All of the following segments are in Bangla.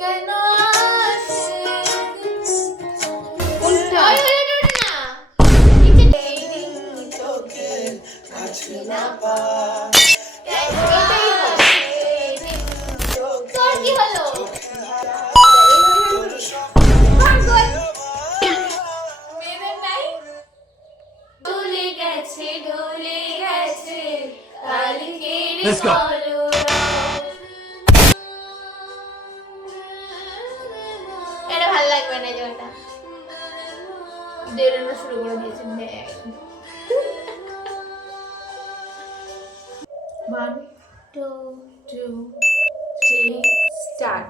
কেন আসে কোনটা? তোকে কাছে না পা এটাই হয়। তোর কি হলো? মেয়েদের নাই ডলে গেছে কালকের Let's go. এটা ভালো লাগবে না জায়গাটা। দেড়ানো শুরু করে দিয়েছেন। 1 2 2 3 স্টার্ট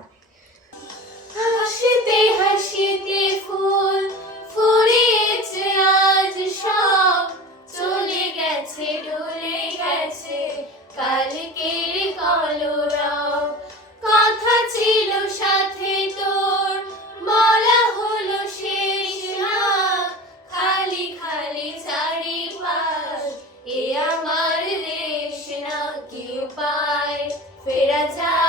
হাসিতে হাসিতে ফুল ফুরিয়েছে আজ সব চলে গেছে ডলে গেছে কালকের কলরব কথা ছিল সাথে তোর বলা হলো শেষ না খালি খালি চারিপাশ এ আমার দেশ না কি উপায় ফেরা যায়